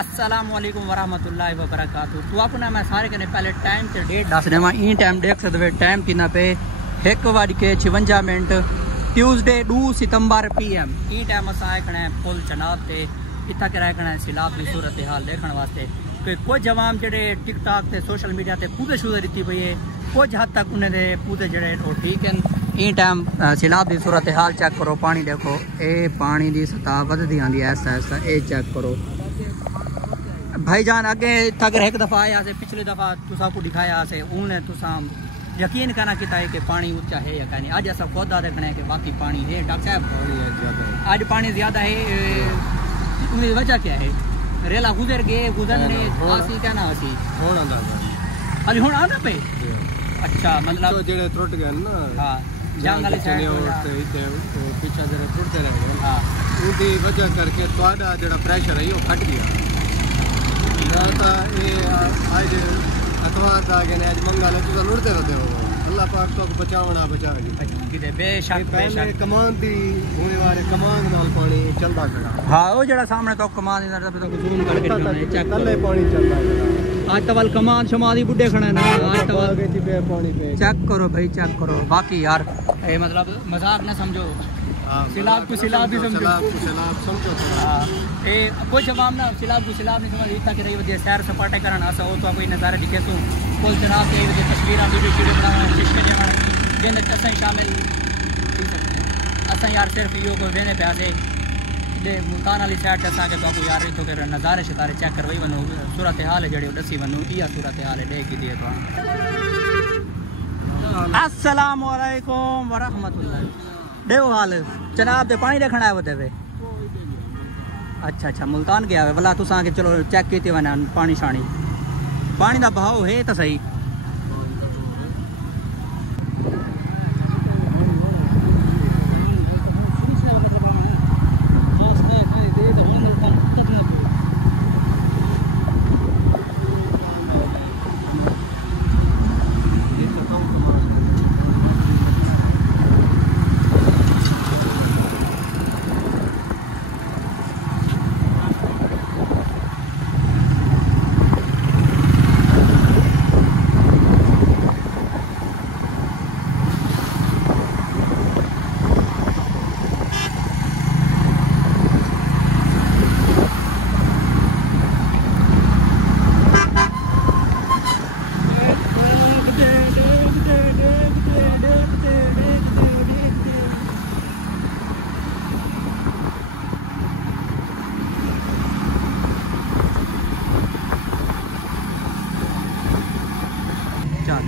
अस्सलामुअलैकुम वरहमतुल्लाहि वबरकातुहू। तो अपना मैं सारे कने पहले टाइम ते डेट दस देवां। ई टाइम देख सकते टाइम कितना पे 1:56 ट्यूसडे 2 सितंबर PM। ई टाइम असां आए खड़े पुल चनाब ते इतना कराए खड़े सैलाब की सूरत हाल देखने वास्ते कि कुछ जवाम जड़े टिकटॉक ते सोशल मीडिया ते पूरे शुरू दी पई है, कुछ हद तक उन्हें दे पूरे जड़े ठीक हैं। ई टाइम सैलाब की सूरत हाल चेक करो, पानी देखो, ये पानी की सतह वधदी आंदी ऐसा ऐसा, ये चेक करो भाईजान। अगे तक एक दफ़ा आया से, पिछली दफ़ा तुसा को दिखाया से, उन्हें तुसा यकीन करना किता है कि पानी ऊंचा है या क्या नहीं। आज ऐसा खुद देखना है कि वाकई पानी है। डॉक्टर साहब आज पानी ज़्यादा है, उनकी वजह क्या है? रेला गुजर गए, गुजरने आसी क्या ना आसी अली हुण आना पे। अच्छा मतलब तो जेड़े टूट गए ना, हाँ जंगल साइड पीछे जरा टूटते रहे, हाँ उनकी वजह करके ਤੁਹਾਡਾ ਜਿਹੜਾ ਪ੍ਰੈਸ਼ਰ ਹੈ ਉਹ ਘਟ ਗਿਆ। या तो ये आज अखबार का गए आज मंगा लो तो लुटते रहते हो। अल्लाह पाक तो बचावना बचा किते बेशक बेशक कमान दी होने वाले कमान नाल पानी चलदा खड़ा। हाँ वो जड़ा सामने तो कमान इधर पे तो जूम करके चेक कल्ले पानी चलदा खड़ा। आज तवल कमान शमादी बुड्ढे खड़े ना, आज तवल पे पानी पे चेक करो भाई, चेक करो। बाकी यार ये मतलब मजाक ना समझो, सैलाब को सैलाब भी समझो, सैलाब समझो। हाँ ये कोई जवाब ना सैलाब को सैलाब नहीं समझ इतना कि रही वजह सैर सपाटे करन असा हो तो कोई नज़ारे दिखे तू पुल चनाब के वजह तस्वीरां वीडियो वीडियो बनावन शिशके देवन जिन असां शामिल असां यार सिर्फ यो को वेने पे आसे दे मुल्तान वाली साइड असां के तो यार तो के नज़ारे शितारे चेक करवाई वनो, सूरत हाल है जड़ी दसी वनो, इया सूरत हाल है देख दिए तो। अस्सलाम वालेकुम वरहमतुल्लाह। देव हाल चनाब दे पानी देखना है वो देवे। अच्छा मुल्तान गया है भला तुसा के चलो चेक की वना पानी शानी पानी का बहाव है तो सही। चल